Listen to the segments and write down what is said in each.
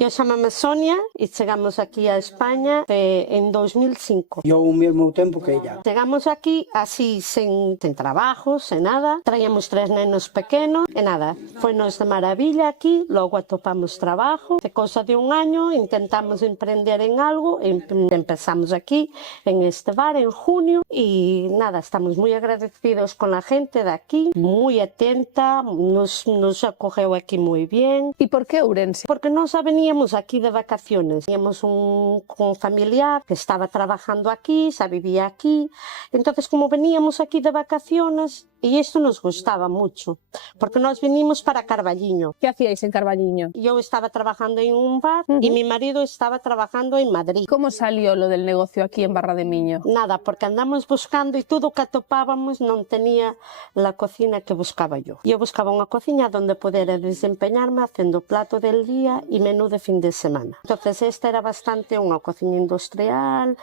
Yo chamame Sonia e chegamos aquí a España en 2005. Yo ao mesmo tempo que ella. Chegamos aquí así sen trabajo, sen nada. Traíamos 3 nenos pequenos e nada. Foinos de maravilla aquí, logo atopamos trabajo. De cousa de un año intentamos emprender en algo, empezamos aquí en este bar en junio e nada, estamos moi agradecidos con la gente de aquí, moi atenta, nos acogeu aquí moi bien. ¿Y por qué Ourense? Porque nós xa veníamos aquí de vacaciones. Teníamos un familiar que estaba trabajando aquí, xa vivía aquí. Entonces, como veníamos aquí de vacaciones, y esto nos gustaba mucho, porque nos vinimos para Carballiño. ¿Qué hacíais en Carballiño? Yo estaba trabajando en un bar y mi marido estaba trabajando en Madrid. ¿Cómo salió lo del negocio aquí en Barra de Miño? Nada, porque andamos buscando y todo que atopábamos non tenía la cocina que buscaba yo. Yo buscaba unha cocina donde poder desempeñarme haciendo plato del día y menú de fin de semana. Entonces esta era bastante unha cocina industrial,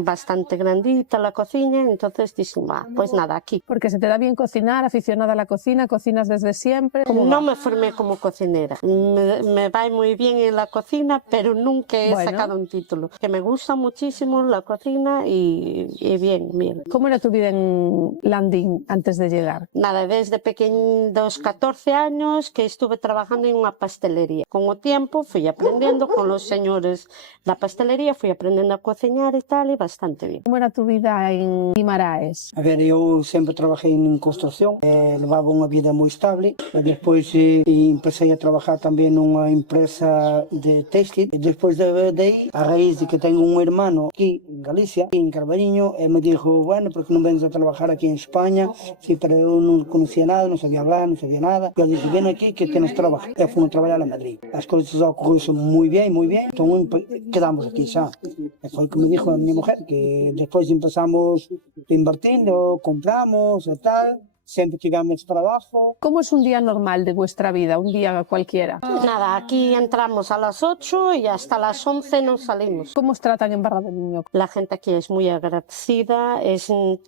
bastante grandita la cocina, entonces dije, pues nada, aquí. Porque se te da bien cocinar, aficionada a la cocina, cocinas desde siempre. No me formé como cocinera, me va muy bien en la cocina, pero nunca he sacado un título. Que me gusta muchísimo la cocina y bien. ¿Cómo era tu vida en Landín antes de llegar? Nada, desde pequeños 14 años que estuve trabajando en una pastelería. Con el tiempo fui aprendiendo con los señores la pastelería, fui aprendiendo a cocinar y tal, y bastante bien. ¿Cómo era tu vida en Guimaraes? A ver, eu sempre trabajei en construcción, levaba unha vida moi estable, e despois empecé a trabajar tamén nunha empresa de textil, e despois de aí, a raíz de que tengo un hermano aquí en Galicia, en Carballiño, e me dixo, bueno, porque non vens a trabajar aquí en España? Sí, pero eu non conocía nada, non sabía hablar, non sabía nada. Eu dixo, ven aquí que tienes trabajo. E fui a traballar a Madrid. As cousas ocorreuse moi bien, entón quedamos aquí xa. E foi que me dixo a miña mujer, que despois empezamos invertindo, compramos e tal, sempre tivemos trabajo. ¿Cómo es un día normal de vuestra vida, un día cualquiera? Nada, aquí entramos a las 8 y hasta las 11 nos salimos. ¿Cómo os tratan en Barra de Miño? La gente aquí es muy agradecida,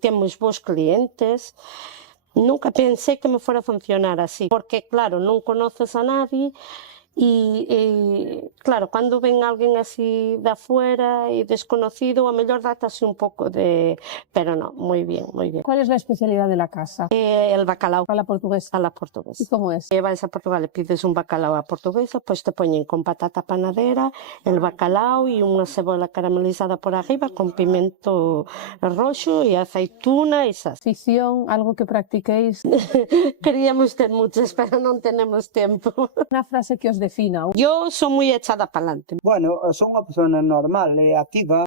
tenemos buenos clientes. Nunca pensé que me fuera a funcionar así, porque claro, non conoces a nadie. Y claro, cuando ven a alguien así de afuera y desconocido, a mellor dátase un pouco de... Pero no, muy bien, muy bien. ¿Cuál es la especialidad de la casa? El bacalao. A la portuguesa. A la portuguesa. ¿Y cómo es? Vas a Portugal y pides un bacalao a portuguesa, pues te ponen con patata panadera, el bacalao y una cebola caramelizada por arriba con pimiento rojo y aceituna y sal. ¿Afición, algo que practiquéis? Queríamos ter muchas, pero non tenemos tempo. Una frase que os defina. Yo soy muy echada para adelante. Bueno, son unha persona normal e activa.